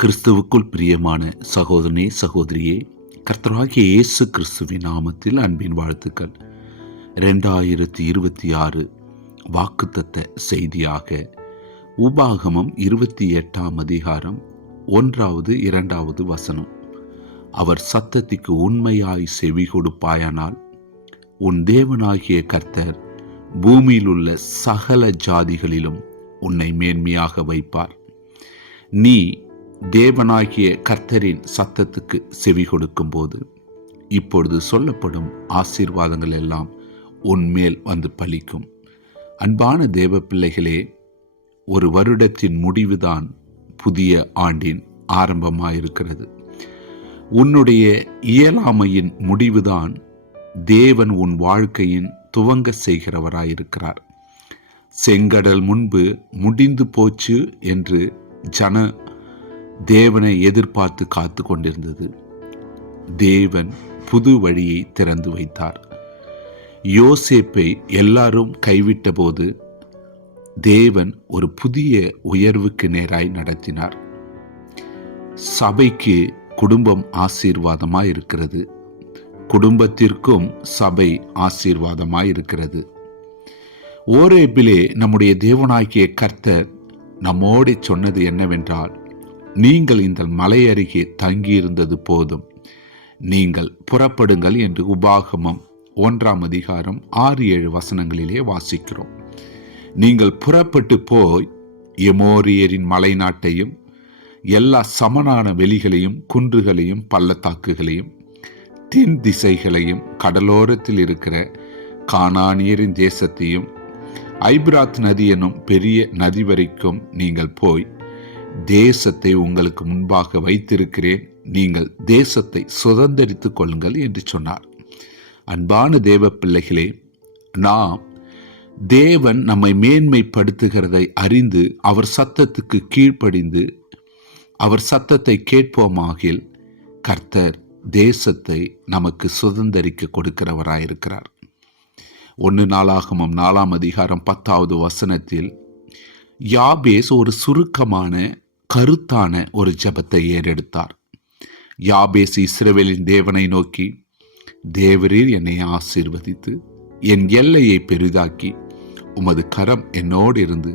கிறிஸ்துவுக்குள் பிரியமான சகோதரனே சகோதரியே, கர்த்தராகிய இயேசு கிறிஸ்துவின் நாமத்தில் அன்பின் வாழ்த்துக்கள். 2026 வாக்குத்தத்த செய்தியாக உபாகமம் 28ஆம் அதிகாரம் 1, 2 வசனம். அவர் சத்தத்திற்கு உண்மையாய் செவி கொடுப்பாயானால் உன் தேவனாகிய கர்த்தர் பூமியில் உள்ள சகல ஜாதிகளிலும் உன்னை மேன்மையாக வைப்பார். நீ தேவனாகிய கர்த்தரின் சத்தத்துக்கு செவி கொடுக்கும் போது இப்பொழுது சொல்லப்படும் ஆசீர்வாதங்கள் எல்லாம் உன்மேல் வந்து பலிக்கும். அன்பான தேவ பிள்ளைகளே, ஒரு வருடத்தின் முடிவுதான் புதிய ஆண்டின் ஆரம்பமாயிருக்கிறது. உன்னுடைய இயலாமையின் முடிவுதான் தேவன் உன் வாழ்க்கையின் துவங்க செய்கிறவராயிருக்கிறார். செங்கடல் முன்பு முடிந்து போச்சு என்று தேவனை எதிர்பார்த்து காத்து கொண்டிருந்தது. தேவன் புது வழியை திறந்து வைத்தார். யோசேப்பை எல்லாரும் கைவிட்ட போது தேவன் ஒரு புதிய உயர்வுக்கு நேராய் நடத்தினார். சபைக்கு குடும்பம் ஆசீர்வாதமாய் இருக்கிறது. குடும்பத்திற்கும் சபை ஆசீர்வாதமாய் இருக்கிறது. ஓரேபிலே நம்முடைய தேவனாகிய கர்த்தர் நம்மோடு சொன்னது என்னவென்றால், நீங்கள் இந்த மலை அருகே தங்கியிருந்தது போதும், நீங்கள் புறப்படுங்கள் என்று உபாகமம் 1ஆம் அதிகாரம் 6-7 வசனங்களிலே வாசிக்கிறோம். நீங்கள் புறப்பட்டு போய் எமோரியரின் மலை நாட்டையும் எல்லா சமனான வெளிகளையும் குன்றுகளையும் பள்ளத்தாக்குகளையும் தென் திசைகளையும் கடலோரத்தில் இருக்கிற கானானியரின் தேசத்தையும் ஐபிராத் நதி எனும் பெரிய நதி வரைக்கும் நீங்கள் போய் தேசத்தை உங்களுக்கு முன்பாக வைத்திருக்கிறேன், நீங்கள் தேசத்தை சுதந்தரித்துக் கொள்ளுங்கள் என்று சொன்னார். அன்பான தேவ பிள்ளைகளே, நாம் தேவன் நம்மை மேன்மைப்படுத்துகிறதை அறிந்து அவர் சத்தத்துக்கு கீழ்ப்படிந்து அவர் சத்தத்தை கேட்போமாகில் கர்த்தர் தேசத்தை நமக்கு சுதந்தரிக்க கொடுக்கிறவராயிருக்கிறார். 1 நாளாகமம் 4ஆம் அதிகாரம் 10வது வசனத்தில் யாபேஸ் ஒரு சுருக்கமான கருத்தான ஒரு ஜெபத்தை ஏறெடுத்தார். யாபேஸ் இஸ்ரவேலின் தேவனை நோக்கி, தேவரீர் என்னை ஆசீர்வதித்து என் எல்லையை பெரிதாக்கி உமது கரம் என்னோடு இருந்து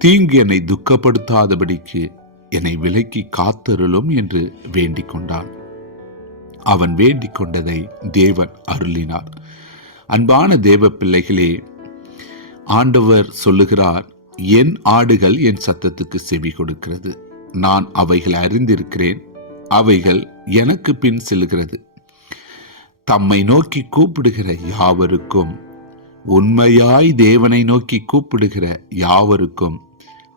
தீங்கு என்னை துக்கப்படுத்தாதபடிக்கு என்னை விலக்கி காத்தருளும் என்று வேண்டிக் கொண்டான். அவன் வேண்டிக் கொண்டதை தேவன் அருளினார். அன்பான தேவ பிள்ளைகளே, ஆண்டவர் சொல்லுகிறார், என் ஆடுகள் என் சத்தத்துக்கு செவி கொடுக்கிறது, நான் அவைகளை அறிந்திருக்கிறேன், அவைகள் எனக்கு பின் செல்கிறது. தம்மை நோக்கி கூப்பிடுகிற யாவருக்கும், உண்மையாய் தேவனை நோக்கி கூப்பிடுகிற யாவருக்கும்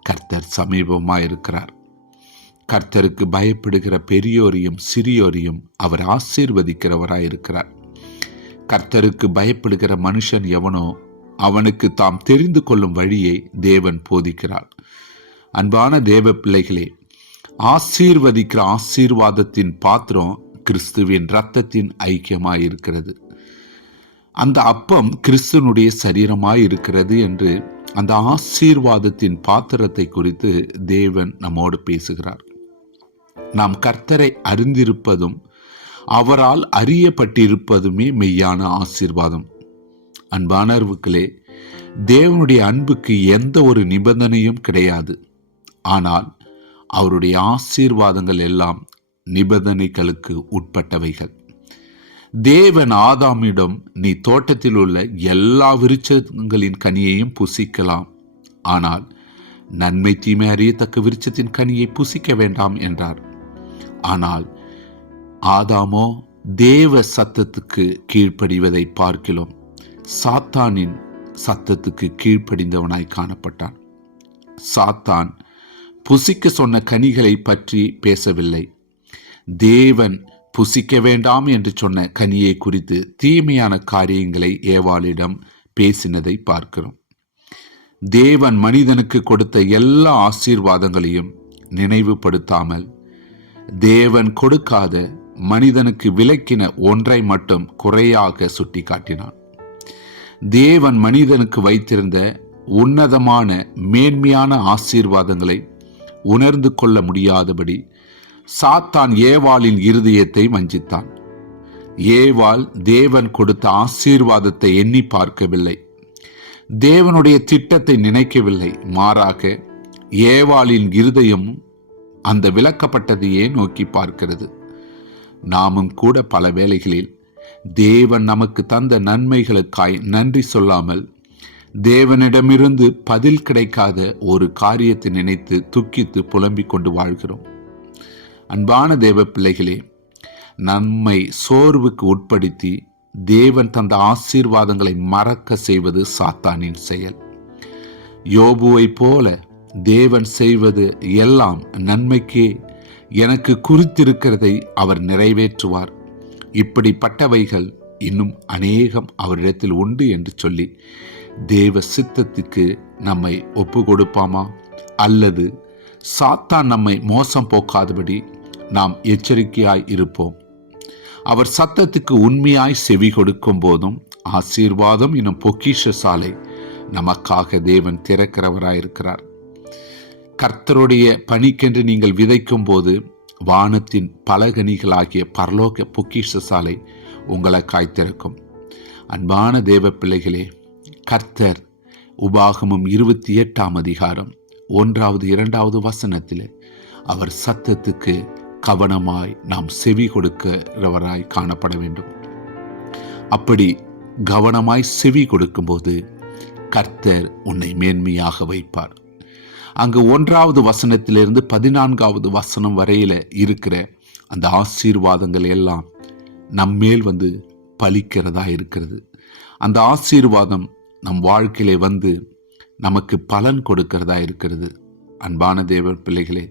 கர்த்தர் சமீபமாயிருக்கிறார். கர்த்தருக்கு பயப்படுகிற பெரியோரையும் சிறியோரையும் அவர் ஆசீர்வதிக்கிறவராயிருக்கிறார். கர்த்தருக்கு பயப்படுகிற மனுஷன் எவனோ அவனுக்கு தாம் தெரிந்து கொள்ளும் வழியை தேவன் போதிக்கிறார். அன்பான தேவ பிள்ளைகளே, ஆசீர்வதிக்கிற ஆசீர்வாதத்தின் பாத்திரம் கிறிஸ்துவின் இரத்தத்தின் ஐக்கியமாயிருக்கிறது. அந்த அப்பம் கிறிஸ்துவனுடைய சரீரமாயிருக்கிறது என்று அந்த ஆசீர்வாதத்தின் பாத்திரத்தை குறித்து தேவன் நம்மோடு பேசுகிறார். நாம் கர்த்தரை அறிந்திருப்பதும் அவரால் அறியப்பட்டிருப்பதுமே மெய்யான ஆசீர்வாதம். அன்பானவர்களே, தேவனுடைய அன்புக்கு எந்த ஒரு நிபந்தனையும் கிடையாது. ஆனால் அவருடைய ஆசீர்வாதங்கள் எல்லாம் நிபந்தனைகளுக்கு உட்பட்டவைகள். தேவன் ஆதாமிடம், நீ தோட்டத்தில் உள்ள எல்லா விருட்சங்களின் கனியையும் புசிக்கலாம், ஆனால் நன்மை தீமை அறியத்தக்க விருட்சத்தின் கனியை புசிக்க வேண்டாம் என்றார். ஆனால் ஆதாமோ தேவ சத்தத்துக்கு கீழ்ப்படிவதை பார்க்கிறோம், சாத்தானின் சத்தத்துக்கு கீழ்ப்படிந்தவனாய் காணப்பட்டான். சாத்தான் புசிக்க சொன்ன கனிகளை பற்றி பேசவில்லை, தேவன் புசிக்க வேண்டாம் என்று சொன்ன கனியை குறித்து தீமையான காரியங்களை ஏவாளிடம் பேசினதை பார்க்கிறோம். தேவன் மனிதனுக்கு கொடுத்த எல்லா ஆசீர்வாதங்களையும் நினைவுபடுத்தாமல் தேவன் கொடுக்காத மனிதனுக்கு விலக்கின ஒன்றை மட்டும் குறையாக சுட்டி காட்டினான். தேவன் மனிதனுக்கு வைத்திருந்த உன்னதமான மேன்மையான ஆசீர்வாதங்களை உணர்ந்து கொள்ள முடியாதபடி சாத்தான் ஏவாளின் இருதயத்தை வஞ்சித்தான். ஏவாள் தேவன் கொடுத்த ஆசீர்வாதத்தை எண்ணி பார்க்கவில்லை, தேவனுடைய திட்டத்தை நினைக்கவில்லை. மாறாக ஏவாளின் இருதயம் அந்த விலக்கப்பட்டதையே நோக்கி பார்க்கிறது. நாமும் கூட பல வேளைகளில் தேவன் நமக்கு தந்த நன்மைகளுக்காய் நன்றி சொல்லாமல் தேவனிடமிருந்து பதில் கிடைக்காத ஒரு காரியத்தை நினைத்து துக்கித்து புலம்பிக் கொண்டு வாழ்கிறோம். அன்பான தேவ பிள்ளைகளே, நம்மை சோர்வுக்கு உட்படுத்தி தேவன் தந்த ஆசீர்வாதங்களை மறக்க செய்வது சாத்தானின் செயல். யோபுவை போல தேவன் செய்வது எல்லாம் நன்மைக்கே, எனக்கு குறித்திருக்கிறதை அவர் நிறைவேற்றுவார், இப்படிப்பட்டவைகள் இன்னும் அநேகம் அவரிடத்தில் உண்டு என்று சொல்லி தேவ சித்தத்துக்கு நம்மை ஒப்பு கொடுப்பாமா? அல்லது சாத்தான் நம்மை மோசம் போக்காதபடி நாம் எச்சரிக்கையாய் இருப்போம். அவர் சத்தத்துக்கு உண்மையாய் செவி கொடுக்கும் போதும் ஆசீர்வாதம் இன்னும் பொக்கிஷ சாலை நமக்காக தேவன் திறக்கிறவராயிருக்கிறார். கர்த்தருடைய பணிக்கென்று நீங்கள் விதைக்கும் போது வானத்தின் பலகனிகளாகிய பரலோக பொக்கிஷ சாலை உங்களை காய்த்திருக்கும். அன்பான தேவ பிள்ளைகளே, கர்த்தர் உபாகமம் 28ஆம் அதிகாரம் 1, 2 வசனத்தில் அவர் சத்தத்துக்கு கவனமாய் நாம் செவி கொடுக்கிறவராய் காணப்பட வேண்டும். அப்படி கவனமாய் செவி கொடுக்கும்போது கர்த்தர் உன்னை மேன்மையாக வைப்பார். அங்கு 1வது வசனத்திலிருந்து 14வது வசனம் வரையில இருக்கிற அந்த ஆசீர்வாதங்கள் எல்லாம் நம்மேல் வந்து பலிக்கிறதா இருக்கிறது. அந்த ஆசீர்வாதம் நம் வாழ்க்கையிலே வந்து நமக்கு பலன் கொடுக்கிறதா இருக்கிறது. அன்பான தேவ பிள்ளைகளே,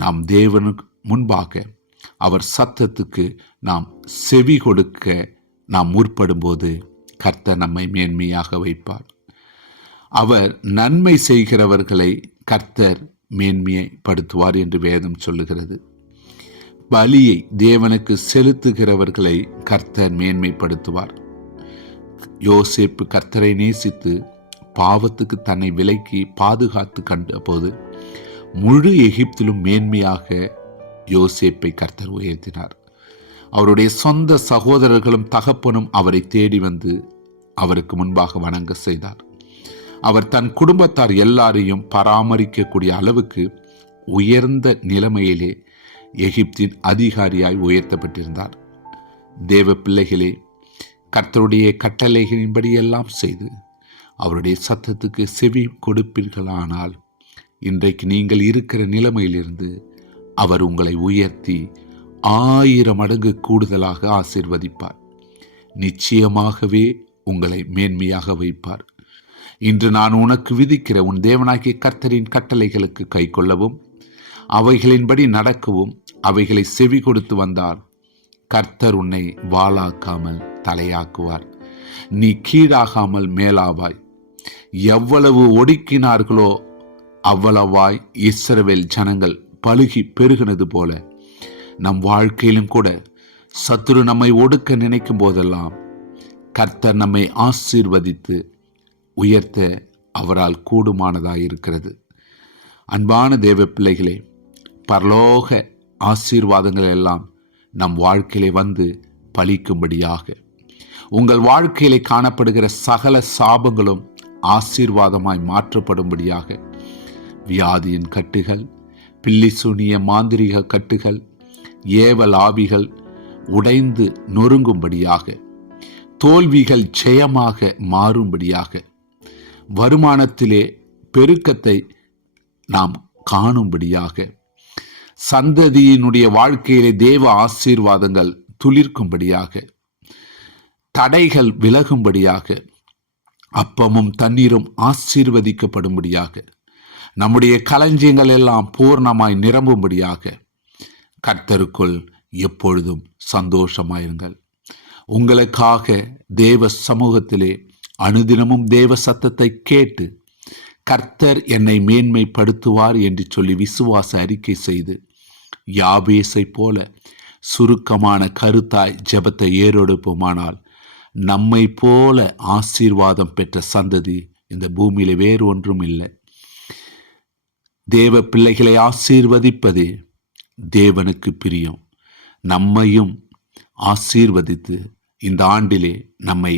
நாம் தேவனுக்கு முன்பாக அவர் சத்தத்துக்கு நாம் செவி கொடுக்க நாம் முற்படும்போது கர்த்தர் நம்மை மேன்மையாக வைப்பார். அவர் நன்மை செய்கிறவர்களை கர்த்தர் மேன்மைப்படுத்துவார் என்று வேதம் சொல்லுகிறது. பலியை தேவனுக்கு செலுத்துகிறவர்களை கர்த்தர் மேன்மைப்படுத்துவார். யோசேப்பு கர்த்தரை நேசித்து பாவத்துக்கு தன்னை விலக்கி பாதுகாத்து கண்ட போது முழு எகிப்திலும் மேன்மையாக யோசேப்பை கர்த்தர் உயர்த்தினார். அவருடைய சொந்த சகோதரர்களும் தகப்பனும் அவரை தேடி வந்து அவருக்கு முன்பாக வணங்க செய்தார். அவர் தன் குடும்பத்தார் எல்லாரையும் பராமரிக்கக்கூடிய அளவுக்கு உயர்ந்த நிலைமையிலே எகிப்தின் அதிகாரியாய் உயர்த்தப்பட்டிருந்தார். தேவ பிள்ளைகளே, கர்த்தருடைய கட்டளைகளின்படி எல்லாம் செய்து அவருடைய சத்தத்துக்கு செவி கொடுப்பீர்களானால் இன்றைக்கு நீங்கள் இருக்கிற நிலைமையிலிருந்து அவர் உங்களை உயர்த்தி 1000 மடங்கு கூடுதலாக ஆசீர்வதிப்பார். நிச்சயமாகவே உங்களை மேன்மையாக வைப்பார். இன்று நான் உனக்கு விதிக்கிற உன் தேவனாகிய கர்த்தரின் கட்டளைகளுக்கு கை கொள்ளவும் அவைகளின்படி நடக்கவும் அவைகளை செவி கொடுத்து வந்தால் கர்த்தர் உன்னை வாளாக்காமல் தலையாக்குவார். நீ கீழாகாமல் மேலாவாய். எவ்வளவு ஒடுக்கினார்களோ அவ்வளவாய் இஸ்ரவேல் ஜனங்கள் பலுகி பெருகினது போல நம் வாழ்க்கையிலும் கூட சத்துரு நம்மை ஒடுக்க நினைக்கும் போதெல்லாம் கர்த்தர் நம்மை ஆசீர்வதித்து உயர்த்த அவரால் கூடுமானதாயிருக்கிறது. அன்பான தேவ பிள்ளைகளே, பரலோக ஆசீர்வாதங்கள் எல்லாம் நம் வாழ்க்கையிலே வந்து பலிக்கும்படியாக உங்கள் வாழ்க்கையிலே காணப்படுகிற சகல சாபங்களும் ஆசீர்வாதமாய் மாற்றப்படும்படியாக வியாதியின் கட்டுகள், பில்லி சூனிய மாந்திரிக கட்டுகள், ஏவல் ஆவிகள் உடைந்து நொறுங்கும்படியாக, தோல்விகள் ஜெயமாக மாறும்படியாக, வருமானத்திலே பெருக்கத்தை நாம் காணும்படியாக, சந்ததியினுடைய வாழ்க்கையிலே தேவ ஆசீர்வாதங்கள் துளிர்க்கும்படியாக, தடைகள் விலகும்படியாக, அப்பமும் தண்ணீரும் ஆசீர்வதிக்கப்படும்படியாக, நம்முடைய களஞ்சியங்கள் எல்லாம் பூர்ணமாய் நிரம்பும்படியாக கர்த்தருக்குள் எப்பொழுதும் சந்தோஷமாயிருங்கள். உங்களுக்காக தேவ சமூகத்திலே அனுதினமும் தேவ சத்தத்தை கேட்டு கர்த்தர் என்னை மேன்மைப்படுத்துவார் என்று சொல்லி விசுவாச அறிக்கை செய்து யாபேசை போல சுருக்கமான கருத்தாய் ஜெபத்தை ஏறெடுப்போமானால் நம்மை போல ஆசீர்வாதம் பெற்ற சந்ததி இந்த பூமியில வேறு ஒன்றும் இல்லை. தேவ பிள்ளைகளை ஆசீர்வதிப்பது தேவனுக்கு பிரியம். நம்மையும் ஆசீர்வதித்து இந்த ஆண்டிலே நம்மை